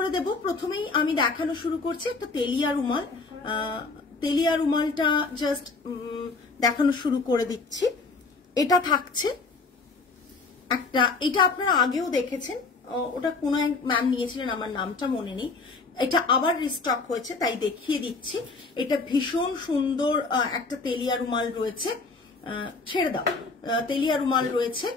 করে দেব। প্রথমেই আমি দেখানো শুরু করছি একটা তেলিয়া রুমাল। তেলিয়া রুমালটা জাস্ট দেখানো শুরু করে দিচ্ছি। এটা থাকছে একটা, এটা আপনারা আগেও দেখেছেন, ওটা কোনো এক ম্যাম নিয়েছিলেন, আমার নামটা মনে নেই। এটা আবার রিস্টক হয়েছে তাই দেখিয়ে দিচ্ছি। এটা ভীষণ সুন্দর একটা তেলিয়া রুমাল রয়েছে, ছেড়ে দাও, তেলিয়া রুমাল রয়েছে।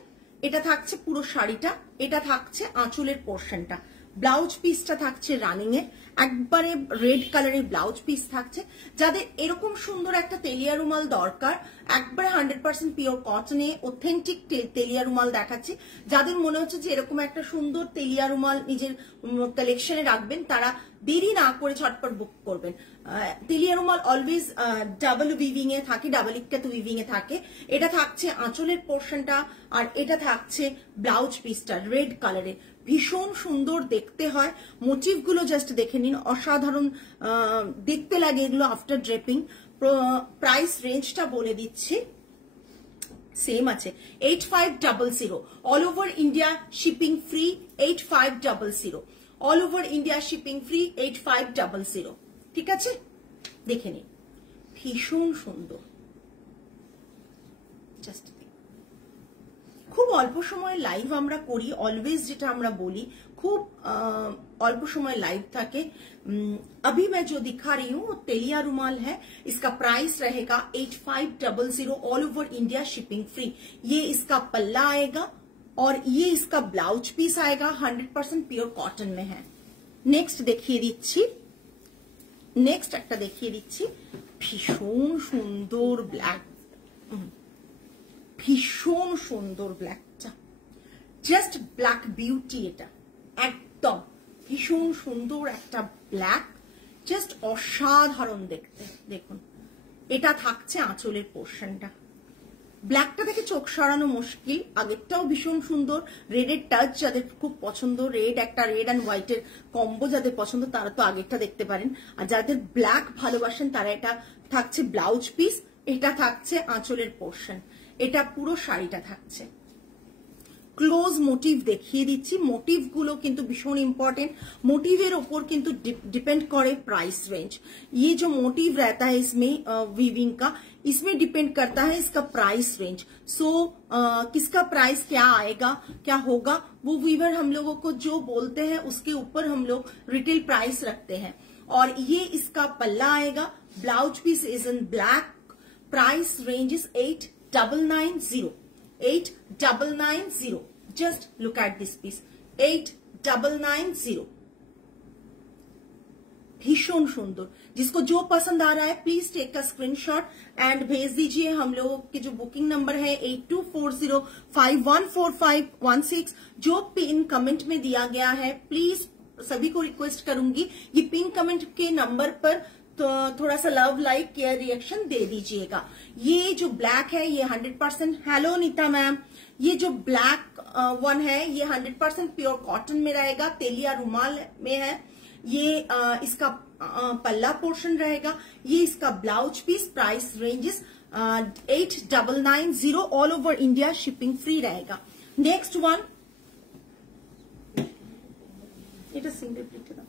এটা থাকছে পুরো শাড়িটা, এটা থাকছে আঁচলের পোর্শনটা, ব্লাউজ পিসটা থাকছে রানিং এ, একবারে রেড কালারের ব্লাউজ পিস থাকছে। যাদের এরকম সুন্দর একটা তেলিয়া রুমাল দরকার, একবারে 100% পিওর কটনে অথেন্টিক তেলিয়া রুমাল দেখাচ্ছি। যাদের মনে হচ্ছে যে এরকম একটা সুন্দর তেলিয়া রুমাল নিজের কালেকশনে রাখবেন, তারা দেরি না করে ঝটপট বুক করবেন। তেলিয়া রুমাল অলওয়েজ ডাবল উইভিং এ থাকে, ডাবল ইক্কাত উইভিং এ থাকে। এটা থাকছে আঁচলের পোর্শনটা, আর এটা থাকছে ব্লাউজ পিসটা রেড কালারের, ভীষণ সুন্দর দেখতে হয়। মোটিভ গুলো জাস্ট দেখে নিন, অসাধারণ দেখতে লাগে এগুলো আফটার ড্রেপিং। প্রাইস রেঞ্জটা বলে দিচ্ছি, সেম আছে 8500, all over India shipping free 8500, all over India shipping free 8500। ঠিক আছে, দেখে নিন, ভীষণ সুন্দর। জাস্ট খুব অল্প সময় লাইভ আমরা করি, অলওয়েজ যেটা আমরা বলি খুব অল্প সময় লাইভ থাকে। अभी मैं जो दिखा रही हूँ वो तेलिया रुमाल है, इसका प्राइस रहेगा 8500, all over India shipping free. ये इसका पल्ला आएगा और ये इसका ब्लाउज पीस आएगा, 100% प्योर कॉटन में है। नेक्स्ट देखिए दिच्छी, नेक्स्ट একটা দেখিয়ে দিচ্ছি, ভীষণ সুন্দর ব্ল্যাক, ভীষণ সুন্দর ব্ল্যাকটা, জাস্ট ব্ল্যাক বিউটি। এটা একদম ভীষণ সুন্দর একটা ব্ল্যাক, জাস্ট অসাধারণ দেখতে। দেখুন, এটা থাকছে আঁচলের পোর্শনটা। ব্ল্যাকটা থেকে চোখ সরানো মুশকিল, আগেরটাও ভীষণ সুন্দর। রেডের টাচ যাদের খুব পছন্দ, রেড একটা রেড অ্যান্ড হোয়াইটের কম্বো যাদের পছন্দ, তারা তো আগেরটা দেখতে পারেন। আর যাদের ব্ল্যাক ভালোবাসেন তারা, এটা থাকছে ব্লাউজ পিস, এটা থাকছে আঁচলের পোর্শন, এটা পুরো শাড়িটা থাকছে। ক্লোজ মোটিভ দেখিয়ে দিচ্ছি, মোটিভ গুলো কিন্তু ভীষণ ইম্পর্টেন্ট। मोटिवेर ऊपर किंतु डिपेंड करे प्राइस रेंज। ये जो मोटिव रहता है इसमें वीविंग का, इसमें डिपेंड करता है इसका प्राइस रेंज। सो किसका प्राइस क्या आएगा, क्या होगा, वो वीवर हम लोगों को जो बोलते हैं उसके ऊपर हम लोग रिटेल प्राइस रखते हैं। और ये इसका पल्ला आएगा, blouse piece is in black, price range is 8990, 8990। Just look at this piece, 8990, भीषण सुंदर। जिसको जो पसंद आ रहा है प्लीज टेक का स्क्रीनशॉट एंड भेज दीजिए। हम लोगों के जो बुकिंग नंबर है 8240514516, जो पिन कमेंट में दिया गया है, प्लीज सभी को रिक्वेस्ट करूंगी ये पिन कमेंट के नंबर पर तो थोड़ा सा लव लाइक केयर रिएक्शन दे दीजिएगा। ये जो ब्लैक है ये 100%, हेलो नीता मैम, ये जो ब्लैक वन है ये 100% प्योर कॉटन में रहेगा, तेलिया रुमाल में है। ये इसका पल्ला पोर्शन रहेगा, ये इसका blouse piece, price ranges 8990, all over India shipping free रहेगा। नेक्स्ट वन, এটা সিঙ্গেল প্রিন্টেড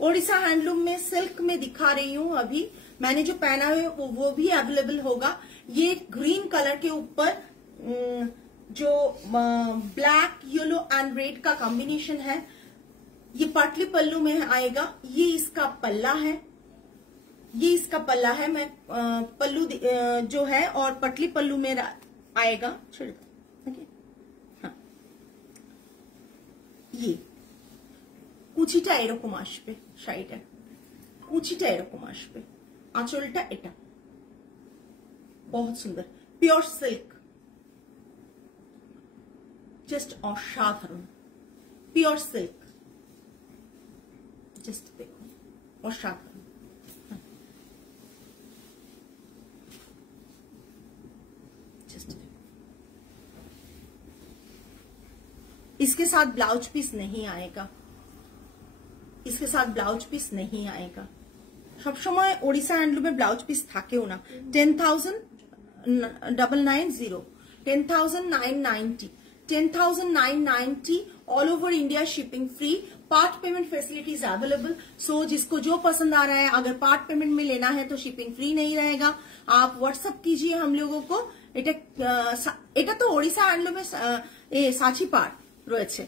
ओडिशा हैंडलूम में सिल्क में दिखा रही हूँ। अभी मैंने जो पहना है वो भी अवेलेबल होगा। ये ग्रीन कलर के ऊपर जो ब्लैक येलो एंड रेड का कॉम्बिनेशन है, ये पाटली पल्लू में आएगा। ये इसका पल्ला है, ये इसका पल्ला है। मैं पल्लू जो है और पटली पल्लू में आएगा। हाँ, ये কুচিটা এরকম আসবে, শাড়িটা কুচিটা এরকম আসবে, আঁচলটা এটা बहुत সুন্দর, পিওর সিল্ক, জাস্ট অসাধারণ পিওর সিল্ক। জাস্ট দেখুন, অসাধারণ। इसके साथ ब्लाउज पीस नहीं आएगा, इसके साथ ब्लाउज पीस नहीं आएगा। सब समय ओडिशा हैंडलूम में ब्लाउज पीस थाकेও না। 10,990, 10,990, 10,990 all over India shipping free, part payment facilities available. So जिसको जो पसंद आ रहा है, अगर पार्ट पेमेंट में लेना है तो शिपिंग फ्री नहीं रहेगा। आप व्हाट्सएप कीजिए हम लोगों को। এটা তো ওড়িশা হ্যান্ডলুমে সাচি পাড় রয়েছে।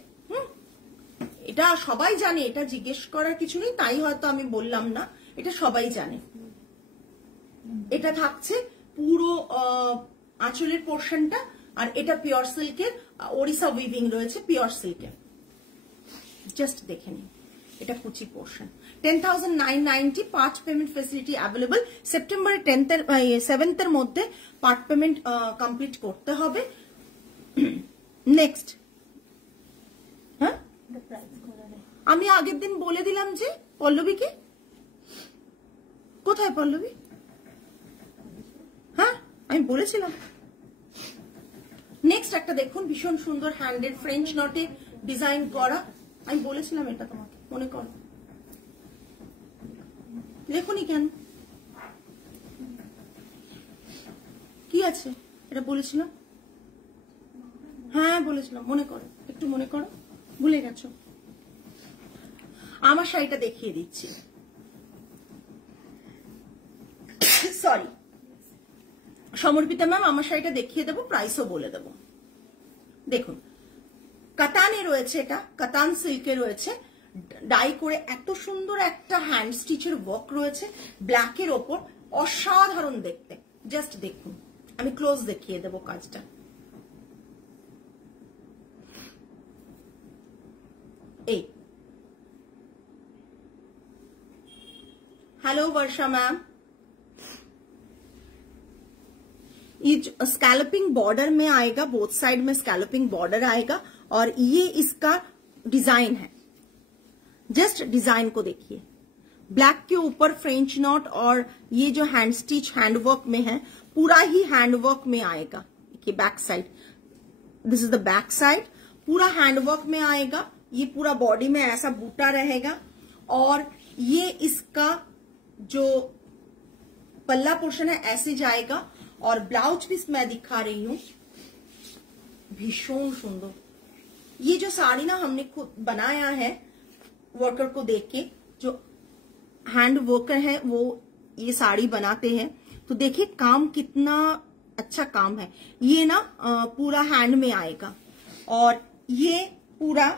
এটা সবাই জানে, এটা জিজ্ঞেস করার কিছু নেই, তাই হয়তো আমি বললাম না, এটা সবাই জানে। এটা থাকছে পুরো আঁচলের পোর্শনটা, আর এটা পিওর সিল্কের, ওড়িশা উইভিং রয়েছে পিওর সিল্কের। জাস্ট দেখে নিন, এটা কুচি portion. 10,990 part payment facility available. সেপ্টেম্বরের 7th এর মধ্যে পার্ট পেমেন্ট কমপ্লিট করতে হবে। নেক্সট, হ্যাঁ আমি আগের দিন বলে দিলাম যে পল্লবীকে, কোথায় পল্লবী? হ্যাঁ আমি বলেছিলাম। নেক্সট একটা দেখুন, ভীষণ সুন্দর হ্যান্ডের ফ্রেঞ্চ নটে ডিজাইন করা। আমি বলেছিলাম এটা তোমাকে, মনে করো, দেখুনি কেন? কি আছে এটা বলেছিলাম? হ্যাঁ বলেছিলাম, মনে করো, একটু মনে করো, ভুলে গেছো। আমার শাড়িটা দেখিয়ে দিচ্ছি, সরি সমর্পিতা ম্যাম, আমার শাড়িটা দেখিয়ে দেবো, প্রাইসও বলে দেবো। দেখুন, কাতানে রয়েছে, এটা কাতান সিল্কে রয়েছে, ডাই করে এত সুন্দর একটা হ্যান্ড স্টিচের ওয়ার্ক রয়েছে ব্ল্যাকের ওপর, অসাধারণ দেখতে। জাস্ট দেখুন, আমি ক্লোজ দেখিয়ে দেবো কাজটা। এই हेलो वर्षा मैम, ये स्कैल्पिंग बॉर्डर में आएगा, बोथ साइड में स्कैल्पिंग बॉर्डर आएगा, और ये इसका डिजाइन है। जस्ट डिजाइन को देखिए, ब्लैक के ऊपर फ्रेंच नॉट, और ये जो हैंड स्टिच हैंडवर्क में है, पूरा ही हैंडवर्क में आएगा। देखिए back side, this is the back side, पूरा हैंडवर्क में आएगा। ये पूरा बॉडी में ऐसा बूटा रहेगा, और ये इसका जो पल्ला पोर्शन है ऐसे जाएगा, और ब्लाउज पीस मैं दिखा रही हूं, भीषण सुंदर। ये जो साड़ी ना हमने खुद बनाया है वर्कर को देख के, जो हैंड वर्कर है वो ये साड़ी बनाते हैं, तो देखिए काम कितना अच्छा काम है। ये ना पूरा हैंड में आएगा, और ये पूरा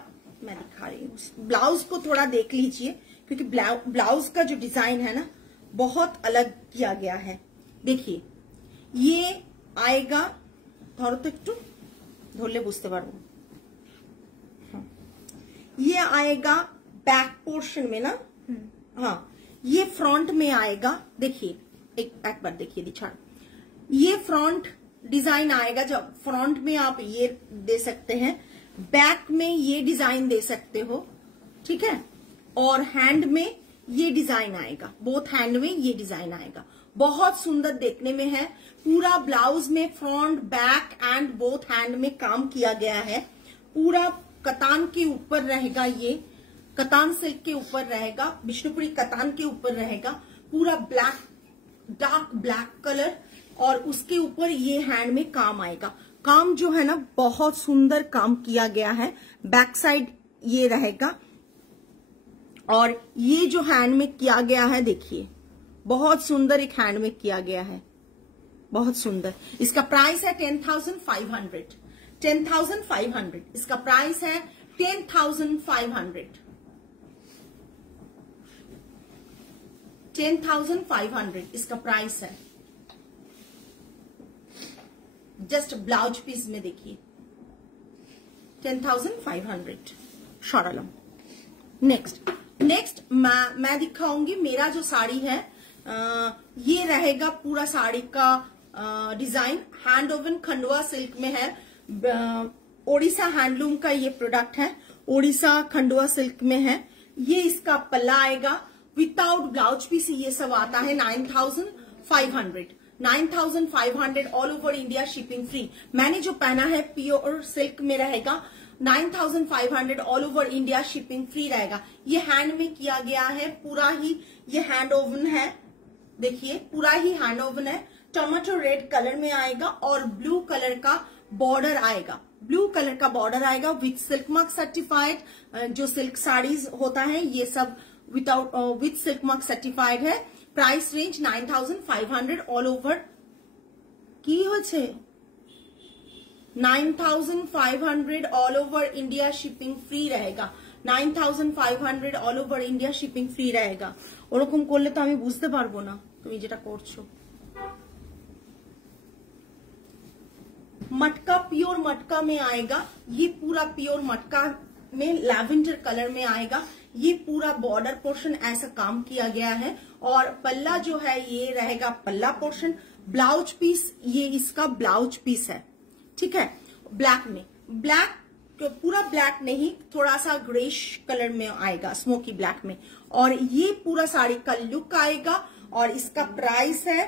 मैं दिखा रही हूँ। ब्लाउज को थोड़ा देख लीजिए, क्योंकि ब्लाउज का जो डिजाइन है ना बहुत अलग किया गया है। देखिए ये आएगा, धरो तो एकटू धरले बुझते पारबो, ये आएगा बैक पोर्शन में ना, हाँ ये फ्रंट में आएगा। देखिए एक बार देखिए दिखा, ये फ्रंट डिजाइन आएगा। जब फ्रंट में आप ये दे सकते हैं, बैक में ये डिजाइन दे सकते हो, ठीक है, और हैंड में ये डिजाइन आएगा, बोथ हैंड में ये डिजाइन आएगा। बहुत सुंदर देखने में है। पूरा ब्लाउज में front back and both hand में काम किया गया है। पूरा कतान के ऊपर रहेगा, ये कतान सिल्क के ऊपर रहेगा, विष्णुपुरी कतान के ऊपर रहेगा। पूरा ब्लैक, डार्क ब्लैक कलर, और उसके ऊपर ये हैंड में काम आएगा। काम जो है ना बहुत सुंदर काम किया गया है। बैक साइड ये रहेगा, और ये जो हैंड में किया गया है, देखिए बहुत सुंदर एक हैंड में किया गया है, बहुत सुंदर। इसका प्राइस है 10,500, 10,500 इसका प्राइस है, 10,500, 10,500 इसका प्राइस है। जस्ट ब्लाउज पीस में देखिए 10,500 शॉर्टलम। नेक्स्ट मैं दिखाऊंगी मेरा जो साड़ी है, ये रहेगा पूरा साड़ी का design hand oven Khandwa silk में है। ओडिशा हैंडलूम का ये प्रोडक्ट है, ओडिशा खंडवा सिल्क में है। ये इसका पल्ला आएगा, विदाउट ब्लाउज पीस ये सब आता है। 9,500 all over India shipping free. मैंने जो पहना है प्योर सिल्क में रहेगा, 9,500 all over India shipping free रहेगा। ये हैंड में किया गया है, पूरा ही ये हैंड ओवन है। देखिए पूरा ही हैंड ओवन है। टोमेटो रेड कलर में आएगा, और ब्लू कलर का बॉर्डर आएगा, ब्लू कलर का बॉर्डर आएगा विथ सिल्क मार्क सर्टिफाइड। जो सिल्क साड़ीज होता है ये सब विथ सिल्क मार्क सर्टिफाइड है। प्राइस रेंज 9500 ऑल ओवर की হয়েছে 9500 all over India shipping free रहेगा। 9500 all over India shipping free रहेगा। ওরকম করলে তো আমি বুঝতে পারবো না তুমি যেটা করছো। मटका प्योर मटका में आएगा, ये पूरा प्योर मटका में लैवेंडर कलर में आएगा। ये पूरा बॉर्डर पोर्शन ऐसा काम किया गया है और पल्ला जो है ये रहेगा पल्ला पोर्शन। ब्लाउज पीस ये इसका ब्लाउज पीस है, ठीक है, ब्लैक में, ब्लैक पूरा ब्लैक नहीं, थोड़ा सा ग्रेश कलर में आएगा, स्मोकी ब्लैक में। और ये पूरा साड़ी का लुक आएगा और इसका प्राइस है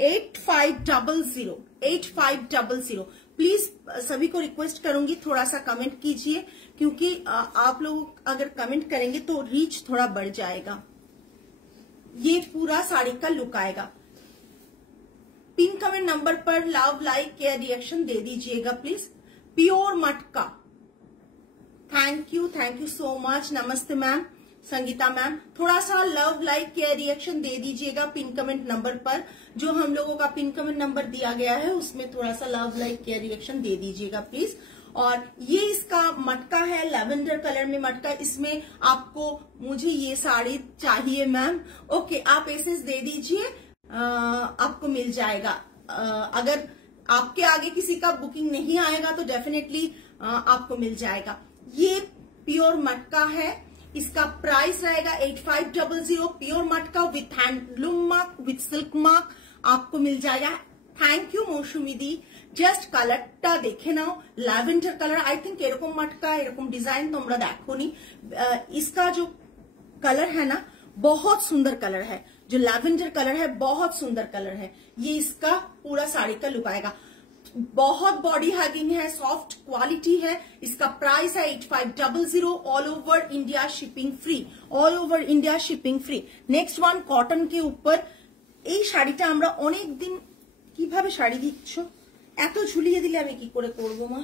8500। 8500। प्लीज सभी को रिक्वेस्ट करूंगी थोड़ा सा कमेंट कीजिए, क्योंकि आप लोग अगर कमेंट करेंगे तो रीच थोड़ा बढ़ जाएगा। ये पूरा साड़ी का लुक आएगा। पिन कमेंट नंबर पर लव लाइक केयर रिएक्शन दे दीजिएगा प्लीज। प्योर मटका, थैंक यू सो मच। नमस्ते मैम, संगीता मैम, थोड़ा सा लव लाइक केयर रिएक्शन दे दीजिएगा पिन कमेंट नंबर पर। जो हम लोगों का पिन कमेंट नंबर दिया गया है उसमें थोड़ा सा लव लाइक केयर रिएक्शन दे दीजिएगा प्लीज। और ये इसका मटका है, लैवेंडर कलर में मटका। इसमें आपको, मुझे ये साड़ी चाहिए मैम, ओके, आप एसेस दे दीजिए, आपको मिल जाएगा। अगर आपके आगे किसी का बुकिंग नहीं आएगा तो डेफिनेटली आपको मिल जाएगा। ये प्योर मटका है, इसका प्राइस रहेगा 8500। प्योर मटका with handloom mark with silk mark आपको मिल जाएगा। Thank you मौसुमी the. জাস্ট কালারটা দেখে নাও, ল্যাভেন্ডার কালার। आई थिंक এরকম मटका এরকম डिजाइन তোমরা দেখোনি। इसका जो कलर है ना बहुत सुंदर कलर है, जो लैवेंडर कलर है बहुत सुंदर कलर है। ये इसका पूरा साड़ी का लुक आएगा। बहुत बॉडी हैगिंग है, सॉफ्ट क्वालिटी है। इसका प्राइस है 8500 all over India shipping free. All over India shipping free. Next one cotton के ऊपर। এই শাড়িটা আমরা অনেক দিন কিভাবে শাড়ি দিচ্ছ, এত ঝুলিয়ে দিলে আমি কি করে করবো মা।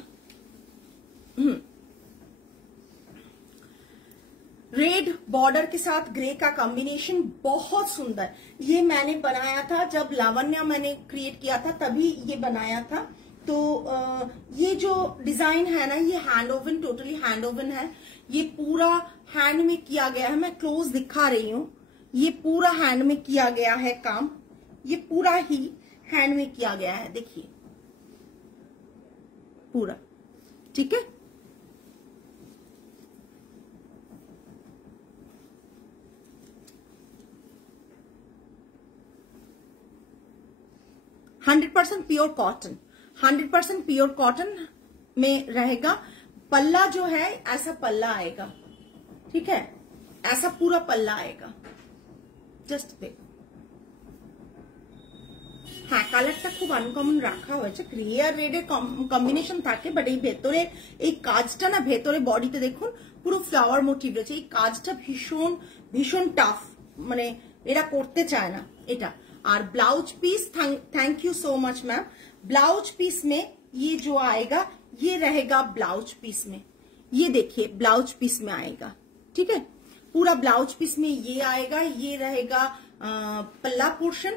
रेड बॉर्डर के साथ ग्रे का कॉम्बिनेशन बहुत सुंदर। ये मैंने बनाया था जब लावण्या मैंने क्रिएट किया था तभी ये बनाया था। तो ये जो डिजाइन है ना ये hand oven, totally hand oven है। ये पूरा हैंड में किया गया है। मैं क्लोज दिखा रही हूँ। ये पूरा हैंड में किया गया है काम, ये पूरा ही हैंड में किया गया है, देखिए पूरा, ठीक है। Hundred % pure cotton, 100% pure cotton में रहेगा। पल्ला जो है ऐसा पल्ला आएगा, ठीक है, ऐसा पूरा पल्ला आएगा। জাস্ট দেখো, হ্যাঁ কালারটা খুব আনকমন রাখা হয়েছে। গ্রে আর রেডের কম্বিনেশন থাকে, বাট এই ভেতরে এই কাজটা না, ভেতরে বডিতে দেখুন পুরো ফ্লাওয়ার মোটিভ রয়েছে। এই কাজটা ভীষণ ভীষণ টাফ, মানে এরা করতে চায় না এটা। और blouse piece, thank you so much ma'am. Blouse piece में ये जो आएगा ये रहेगा ब्लाउज पीस में, ये देखिए ब्लाउज पीस में आएगा, ठीक है। पूरा ब्लाउज पीस में ये आएगा, ये रहेगा पल्ला portion.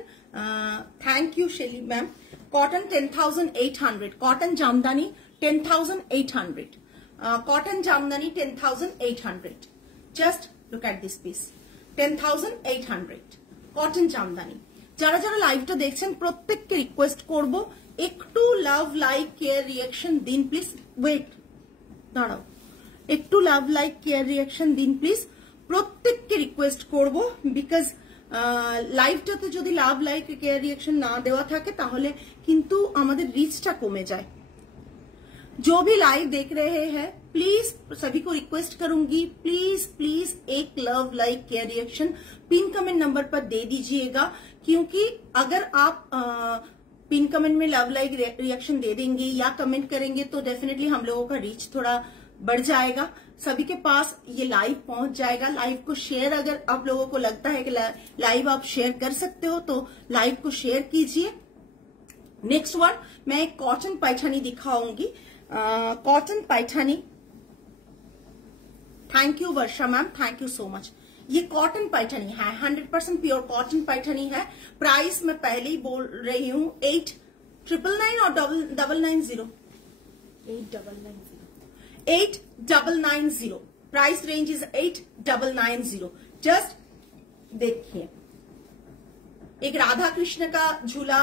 Thank you Shelly ma'am. Cotton 10,800, cotton Jamdani 10,800, cotton Jamdani 10,800। Just look at this piece, 10,800 cotton Jamdani. যারা যারা লাইভটা দেখছেন প্রত্যেককে রিকোয়েস্ট করব একটু লাভ লাইক কেয়ার রিঅ্যাকশন দিন প্লিজ। ওয়েট, দাঁড়াও, একটু লাভ লাইক কেয়ার রিঅ্যাকশন দিন প্লিজ। প্রত্যেককে রিকোয়েস্ট করব, বিকজ লাইভটাতে যদি লাভ লাইক কেয়ার রিঅ্যাকশন না দেওয়া থাকে তাহলে কিন্তু আমাদের রিচটা কমে যায়। जो भी लाइव देख रहे हैं प्लीज सभी को रिक्वेस्ट करूंगी, प्लीज प्लीज एक love like care reaction pin comment number पर दे दीजिएगा। क्योंकि अगर आप पिन कमेंट में लव लाइक रिएक्शन दे देंगे या कमेंट करेंगे तो डेफिनेटली हम लोगों का रीच थोड़ा बढ़ जाएगा, सभी के पास ये लाइव पहुंच जाएगा। लाइव को शेयर, अगर आप लोगों को लगता है कि लाइव आप शेयर कर सकते हो तो लाइव को शेयर कीजिए। नेक्स्ट वन मैं एक कॉटन पैठानी दिखाऊंगी, cotton Paithani. Thank you Varsha ma'am, thank you so much. ये कॉटन पैठानी है, 100% प्योर कॉटन पैठानी है। प्राइस मैं पहले ही बोल रही हूँ 8,999 और 990 8,990 प्राइस रेंज इज 8,990। जस्ट देखिए, एक राधा कृष्ण का झूला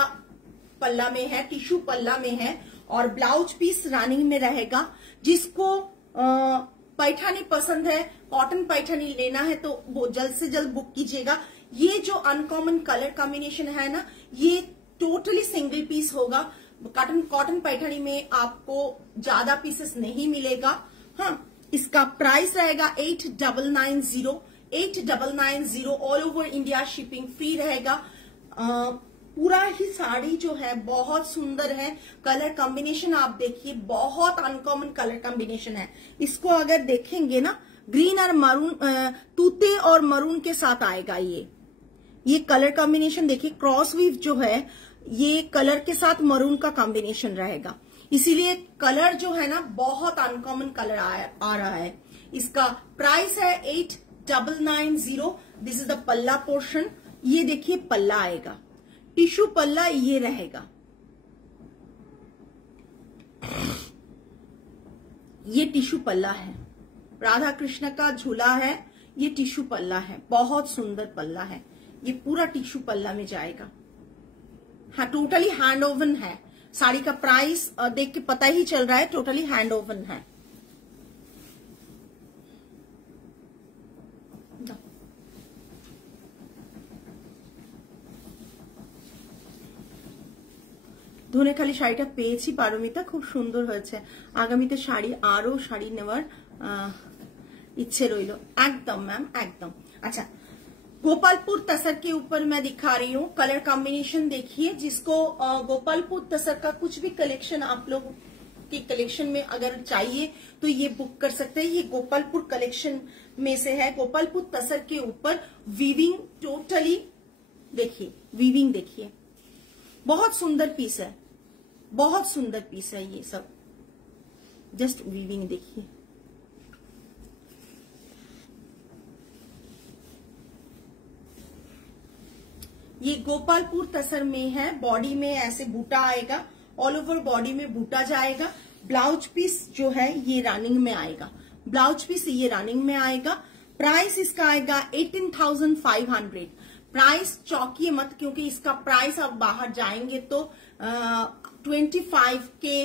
पल्ला में है, टिश्यू पल्ला में है और ब्लाउज पीस रनिंग में रहेगा। जिसको पैठानी पसंद है, कॉटन पैठानी लेना है तो वो जल्द से जल्द बुक कीजिएगा। ये जो अनकॉमन कलर कॉम्बिनेशन है ना, ये टोटली सिंगल पीस होगा। कॉटन पैठानी में आपको ज्यादा पीसेस नहीं मिलेगा। हाँ, इसका प्राइस रहेगा 8,990 8,990 all over India shipping free रहेगा। पूरा ही साड़ी जो है बहुत सुंदर है। कलर कॉम्बिनेशन आप देखिए, बहुत अनकॉमन कलर कॉम्बिनेशन है। इसको अगर देखेंगे ना, ग्रीन और मरून, तूते और मरून के साथ आएगा। ये कलर कॉम्बिनेशन देखिए, क्रॉस वीव जो है ये कलर के साथ मरून का कॉम्बिनेशन रहेगा, इसीलिए कलर जो है ना बहुत अनकॉमन कलर आ रहा है। इसका प्राइस है 8,990। दिस इज द पल्ला पोर्शन। ये देखिए पल्ला आएगा, टिश्यू पल्ला ये रहेगा। ये टिश्यू पल्ला है, राधा कृष्ण का झूला है, ये टिश्यू पल्ला है, बहुत सुंदर पल्ला है। ये पूरा टिश्यू पल्ला में जाएगा। हाँ, टोटली हैंड ओवन है। साड़ी का प्राइस देख के पता ही चल रहा है, टोटली हैंड ओवन है। ধনেখালি শাড়িটা পেয়েছি পারমিতা, খুব সুন্দর হয়েছে। আগামীতে শাড়ি আরো শাড়ি নেওয়ার इच्छे रही। एकदम मैम, एकदम। अच्छा, गोपालपुर तसर के ऊपर मैं दिखा रही हूँ। कलर कॉम्बिनेशन देखिए, जिसको गोपालपुर तसर का कुछ भी कलेक्शन आप लोग की कलेक्शन में अगर चाहिए तो ये बुक कर सकते हैं। ये गोपालपुर कलेक्शन में से है। गोपालपुर तसर के ऊपर वीविंग टोटली देखिए, वीविंग देखिए, बहुत सुंदर पीस है, बहुत सुंदर पीस है ये सब। जस्ट वीविंग देखिए, ये गोपालपुर तसर में है। बॉडी में ऐसे बूटा आएगा, ऑल ओवर बॉडी में बूटा जाएगा। ब्लाउज पीस जो है ये रनिंग में आएगा, ब्लाउज पीस ये रनिंग में आएगा। प्राइस इसका आएगा 18,500। प्राइस चौंकिए मत, क्योंकि इसका प्राइस आप बाहर जाएंगे तो 25 के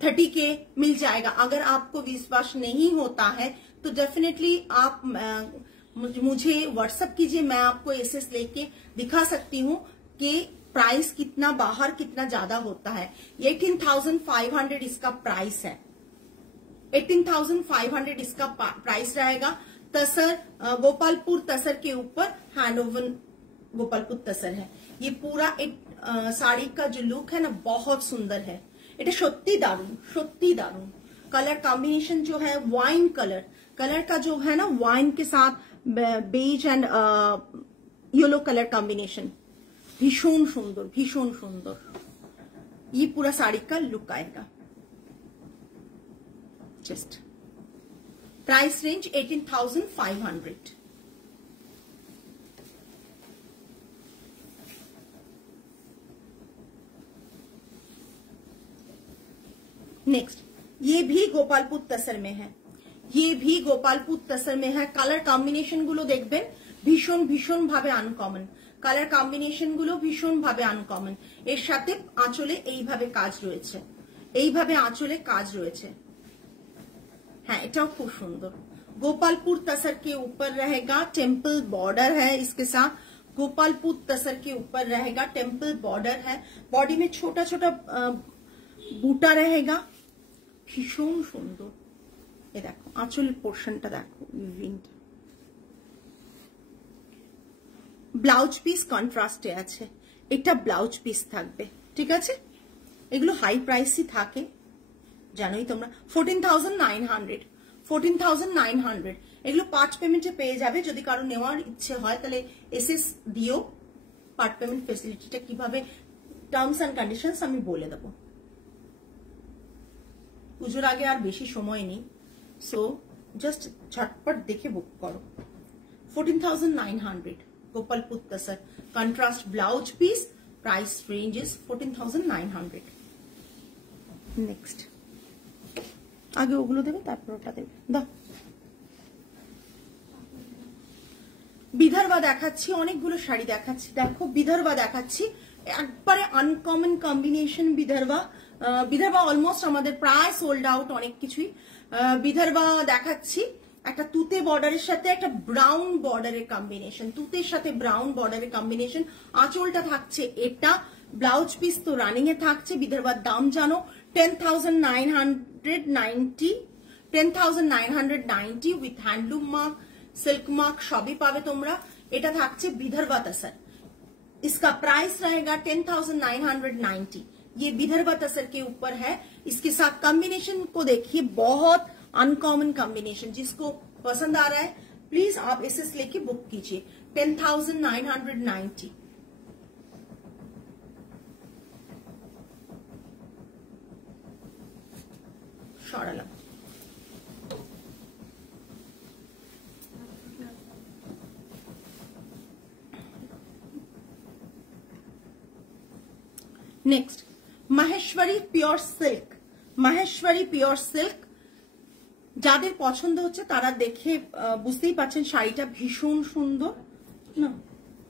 30 के मिल जाएगा। अगर आपको विश्वास नहीं होता है तो डेफिनेटली आप मुझे व्हाट्सएप कीजिए, मैं आपको एसएस लेके दिखा सकती हूँ कि प्राइस कितना बाहर कितना ज्यादा होता है। 18,500 इसका प्राइस है, 18,500 इसका प्राइस रहेगा। तसर गोपालपुर तसर के ऊपर हैंड ओवन गोपालपुर तसर है। ये पूरा एक साड़ी का जो लुक है ना बहुत सुंदर है। এটা সত্যি দারুণ, সত্যি দারুণ। कलर कॉम्बिनेशन जो है वाइन कलर का जो है ना, वाइन के साथ beige and yellow colour combination भीषण सुंदर, भीषण सुंदर। ये पूरा साड़ी का लुक आएगा। Just price range 18,500। नेक्स्ट, ये भी गोपालपुर तसर में है, ये भी गोपालपुर तसर में है। কালার কম্বিনেশন গুলো দেখবেন ভীষণ ভীষণ ভাবে আনকমন, কালার কম্বিনেশন গুলো ভীষণ ভাবে আনকমন। এর সাথে আঁচলে এইভাবে কাজ রয়েছে, এইভাবে আঁচলে কাজ রয়েছে। হ্যাঁ, এটাও খুব সুন্দর। गोपालपुर तसर के ऊपर रहेगा, टेम्पल बॉर्डर है इसके साथ। गोपालपुर तसर के ऊपर रहेगा, टेम्पल बॉर्डर है। बॉडी में छोटा छोटा बूटा रहेगा, भीषण सुंदर। ये देखो आंचल पोर्शनটা দেখো, উইভিংটা। ব্লাউজ পিস কন্ট্রাস্টে আছে, এটা ব্লাউজ পিস থাকবে, ঠিক আছে। এগুলো হাই প্রাইসই থাকে, জানোই তোমরা। 14,900 14,900 এগুলো পার্ট পেমেন্টে পেয়ে যাবে। যদি কারো নেওয়ার ইচ্ছে হয় তাহলে এসএস দিও। পার্ট পেমেন্ট ফেসিলিটিটা কিভাবে টার্মস অ্যান্ড কন্ডিশনস আমি বলে দেবো। পুজোর আগে আর বেশি সময় নেই, সো জাস্ট ঝটপট দেখে বুক করো। 14,900 Gopal Putta sir, contrast blouse piece, price range is 14,900। Next, আগে ওগুলো দেবে তারপর ওটা দেবে। দাও, বিদর্ভা দেখাচ্ছি, অনেকগুলো শাড়ি দেখাচ্ছি। দেখো বিদর্ভা দেখাচ্ছি, একবারে uncommon combination Vidarbha. Vidarbha almost আমাদের প্রায় সোল্ড আউট অনেক কিছুই। বিদর্ভা দেখাচ্ছি একটা তুতে বর্ডারের সাথে একটা ব্রাউন বর্ডারের কম্বিনেশন, তুতের সাথে ব্রাউন বর্ডারের কম্বিনেশন। আঁচলটা থাকছে এটা, ব্লাউজ পিস তো রানিং এ থাকছে। বিদর্ভার দাম জানো 10,990, 10,990 with handloom mark, silk mark सभी पावे तुम्हारा। এটা থাকছে विदर्भा तसर, इसका प्राइस रहेगा 10,990। ये विदर्भा तसर के ऊपर है। इसके साथ कॉम्बिनेशन को देखिए, बहुत अनकॉमन कॉम्बिनेशन। जिसको पसंद आ रहा है प्लीज आप एसएस लेके बुक कीजिए। 10,990। সরালাম। Next, Maheshwari pure silk. Maheshwari pure silk যাদের পছন্দ হচ্ছে তারা দেখে বুঝতেই পাচ্ছেন শাড়িটা ভীষণ সুন্দর না।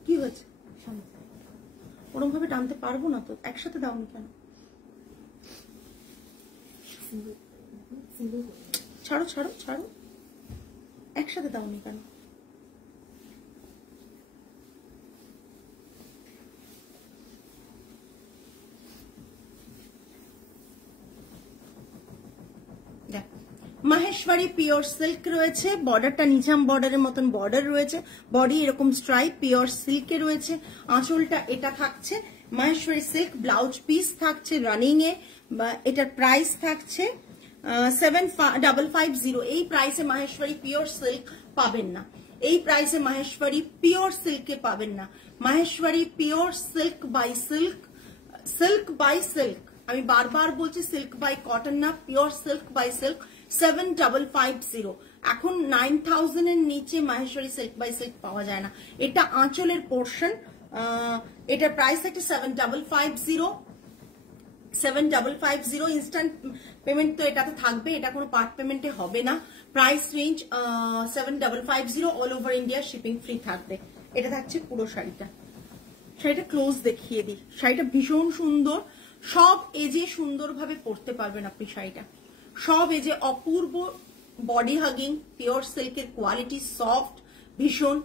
কি হয়েছে, ওরকম ভাবে টানতে পারবো না তো, একসাথে দাওনি কেন? ছাড়ো ছাড়ো ছাড়ো, একসাথে দাওনি কেন? মাহেশ্বরী পিওর সিল্ক রয়েছে, বর্ডারটা নিজাম বর্ডারের মতন বর্ডার রয়েছে, বডি এরকম স্ট্রাইপ পিওর সিল্কে রয়েছে, আঁচলটা এটা থাকছে মাহেশ্বরী সিল্ক, ব্লাউজ পিস থাকছে রানিং এ। এটার প্রাইস থাকছে 7,550। এই প্রাইসে মাহেশ্বরী পিওর সিল্ক পাবেন না, এই প্রাইসে মাহেশ্বরী পিওর সিল্কে পাবেন না। Maheshwari pure silk by silk, silk by silk, আমি বারবার বলছি সিল্ক বাই কটন না, পিওর সিল্ক বাই সিল্ক 7,550। এখন 9,000 এর নিচে মাহেশ্বরী সিল্ক বাই সিল্ক পাওয়া যায় না। এটা আঁচলের পোর্শন, এটার প্রাইস একটা 7,550। 7,550 ইনস্ট্যান্ট পেমেন্ট তো এটাতে থাকবে, এটা কোনো পার্ট পেমেন্টে হবে না। Price range 7,550, all over India shipping free থাকবে। এটা থাকছে পুরো শাড়িটা। শাড়িটা ক্লোজ দেখিয়ে দিই, শাড়িটা ভীষণ সুন্দর, সব এজে সুন্দরভাবে পরতে পারবেন আপনি শাড়িটা, সব এজে অপূর্ব বডি হাগিং, পিওর সিল্কের কোয়ালিটি, সফট ভীষণ,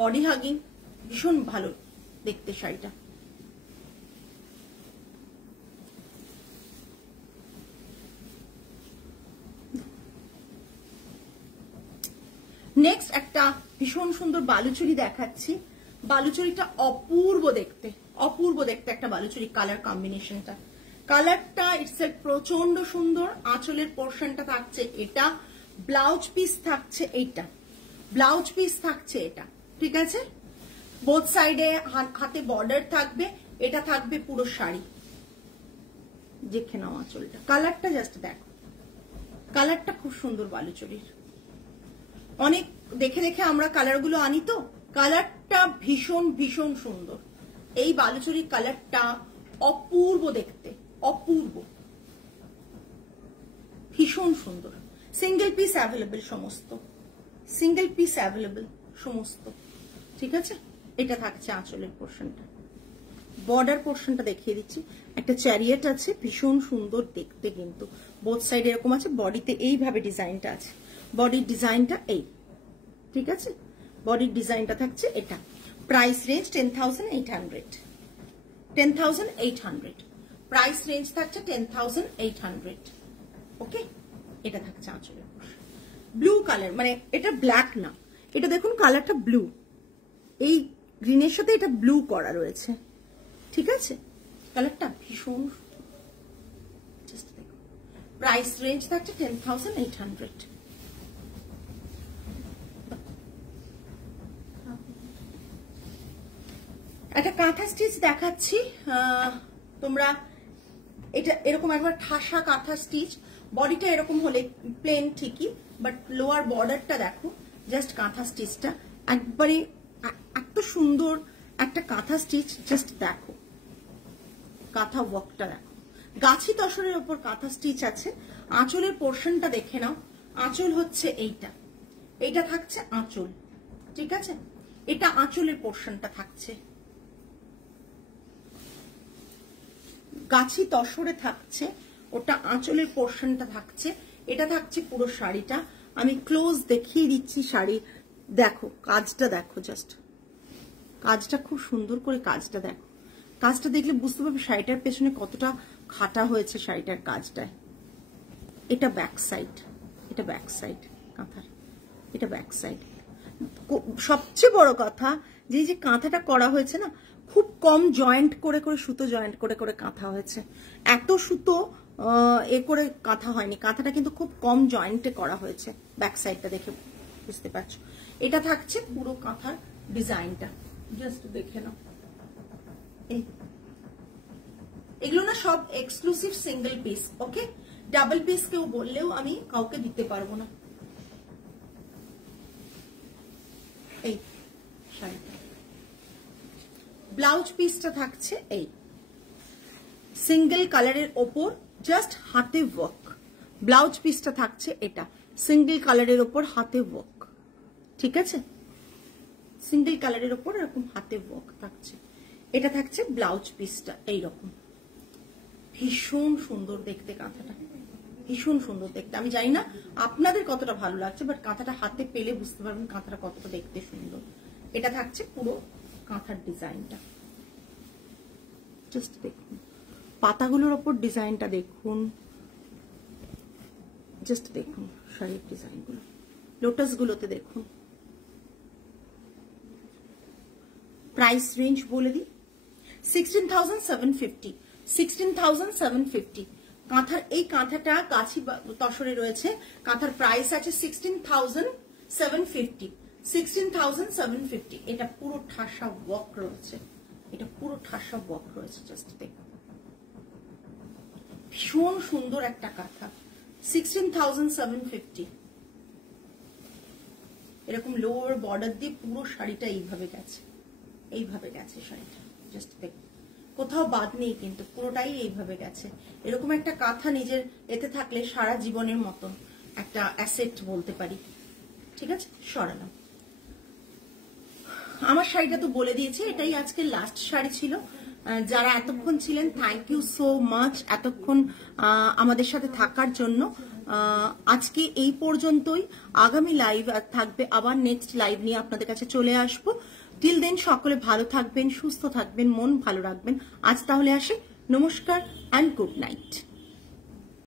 বডি হাগিং, ভীষণ ভালো দেখতে শাড়িটা। নেক্সট একটা ভীষণ সুন্দর বালুচুরি দেখাচ্ছি। বালুচুরিটা অপূর্ব দেখতে, অপূর্ব দেখতে একটা বালুচুরি। কালার কম্বিনেশনটা, কালারটা ইটসেলফ প্রচন্ড সুন্দর। আঁচলের পোর্শনটা থাকছে এটা, ব্লাউজ পিস থাকছে এইটা, ব্লাউজ পিস থাকছে এটা, ঠিক আছে। বোথ সাইডে হাতে বর্ডার থাকবে, এটা থাকবে পুরো শাড়ি। দেখে নাও আঁচলটা, কালারটা জাস্ট দেখো, কালারটা খুব সুন্দর বালুচুরির। অনেক দেখে দেখে আমরা কালারগুলো আনি তো, কালারটা ভীষণ ভীষণ সুন্দর। এই বালুচুরির কালারটা অপূর্ব দেখতে, অপূর্ব, ভীষণ সুন্দর। সিঙ্গেল পিস অ্যাভেলেবল, সমস্ত সিঙ্গেল পিস অ্যাভেলেবল সমস্ত, ঠিক আছে। এটা থাকছে আঁচলের পোর্শনটা, বর্ডার পোর্শনটা দেখিয়ে দিচ্ছি। একটা চ্যারিয়েট আছে, ভীষণ সুন্দর দেখতে, কিন্তু বোথ সাইড এরকম আছে। বডিতে এইভাবে ডিজাইনটা আছে, বডির ডিজাইনটা এই, ঠিক আছে। বডির ডিজাইনটা থাকছে এটা। প্রাইস রেঞ্জ 10,800, 10,800 প্রাইস রেঞ্জ থাকছে 10,800। ওকে, এটা থাকছে আঁচলের পোর্শন। ব্লু কালার, মানে এটা ব্ল্যাক না, এটা দেখুন কালারটা ব্লু, এই গ্রিনের সাথে এটা ব্লু করা রয়েছে, ঠিক আছে। কালারটা ভীষণ, জাস্ট দেখুন। প্রাইস রেঞ্জ থাকছে 10,800। একটা কাঁথা স্টিচ দেখাচ্ছি, তোমরা এটা এরকম একবার ঠাসা কাঁথা স্টিচ, বডিটা এরকম হলে প্লেন ঠিকই, বাট লোয়ার বর্ডারটা দেখো, জাস্ট কাঁথা স্টিচটা একবারে এত সুন্দর একটা কাঁথা স্টিচ, জাস্ট দেখো কাঁথা ওয়ার্কটা দেখো, গাছি তসরের ওপর কাঁথা স্টিচ আছে। আঁচলের পোর্শনটা দেখে নাও, আঁচল হচ্ছে এইটা, এইটা থাকছে আঁচল, ঠিক আছে, এটা আঁচলের পোর্শনটা থাকছে, গাছি তসরে থাকছে, ওটা আঁচলের পোর্শনটা থাকছে, এটা থাকছে পুরো শাড়িটা। আমি ক্লোজ দেখিয়ে দিচ্ছি শাড়ি, দেখো কাজটা দেখো, জাস্ট কাজটা খুব সুন্দর করে কাজটা দেখো, কাজটা দেখলে বুঝতে পারবে শাড়িটার পেছনে কতটা খাটা হয়েছে শাড়িটার কাজটায়। এটা ব্যাক সাইড, এটা ব্যাক সাইড কাঁথার, এটা ব্যাক সাইড। সবচেয়ে বড় কথা যে কাঁথাটা করা হয়েছে না, খুব কম জয়েন্ট করে করে সুতো জয়েন্ট করে করে কাঁথা হয়েছে, এত সুতো এ করে কাঁথা হয়নি, কাঁথাটা কিন্তু খুব কম জয়েন্টে করা হয়েছে। ব্যাক সাইডটা দেখে বুঝতে পারছো, এটা থাকছে পুরো কাঁথার ডিজাইনটা, জাস্ট দেখে নাও। এগুলো না সব এক্সক্লুসিভ সিঙ্গেল পিস, ওকে, ডাবল পিস কেউ বললেও আমি কাউকে দিতে পারবো না। এই শাড়িটা ব্লাউজ পিসটা থাকছে এই সিঙ্গেল কালারের ওপর জাস্ট হাতে ওয়ার্ক, ব্লাউজ পিসটা থাকছে এটা সিঙ্গেল কালারের ওপর হাতে ওয়ার্ক, ঠিক আছে, সিঙ্গেল কালারের ওপর এরকম হাতে ওয়ার্ক থাকছে, এটা থাকছে ব্লাউজ পিসটা এইরকম। ভীষণ সুন্দর দেখতে কাঁথাটা, ভীষণ সুন্দর দেখতে। আমি জানি না আপনাদের কতটা ভালো লাগছে, বাট কাঁথাটা হাতে পেলে বুঝতে পারবেন কাঁথাটা কতটা দেখতে সুন্দর। এটা থাকছে পুরো কাঁথার ডিজাইনটা, জাস্ট দেখুন পাতাগুলোর ওপর ডিজাইনটা দেখুন, জাস্ট দেখুন শাড়ির ডিজাইনগুলো, লোটাস গুলোতে দেখুন। প্রাইস রেঞ্জ বলে দিই, 16,750, 16,750। কাঁথার এই কাঁথাটা গাছি তসরে রয়েছে, কাঁথার প্রাইস আছে 16,750, 16,750। এটা পুরো ঠাসা ওয়ার্ক রয়েছে, এটা পুরো ঠাসা ওয়ার্ক রয়েছে, জাস্ট দেখুন ভীষণ সুন্দর একটা কাঁথা, 16,750। এরকম লোয়ার বর্ডার দিয়ে পুরো শাড়িটা এইভাবে গেছে, এইভাবে গেছে শাড়িটা, জাস্ট দেখুন কোথাও বাদ নেই কিন্তু পুরোটাই এইভাবে গেছে। এরকম একটা কাঁথা নিজের এতে থাকলে সারা জীবনের মতন একটা অ্যাসেট বলতে পারি, ঠিক আছে। সরালাম, আমার শাড়িটা তো বলে দিয়েছি, এটাই আজকে লাস্ট শাড়ি ছিল। যারা এতক্ষণ ছিলেন থ্যাংক ইউ সো মাচ এতক্ষণ আমাদের সাথে থাকার জন্য। আজকে এই পর্যন্তই, আগামী লাইভ থাকবে, আবার নেক্সট লাইভ নিয়ে আপনাদের কাছে চলে আসবো। টিল দেন সকলে ভালো থাকবেন, সুস্থ থাকবেন, মন ভালো রাখবেন। আজ তাহলে আসি, নমস্কার অ্যান্ড গুড নাইট।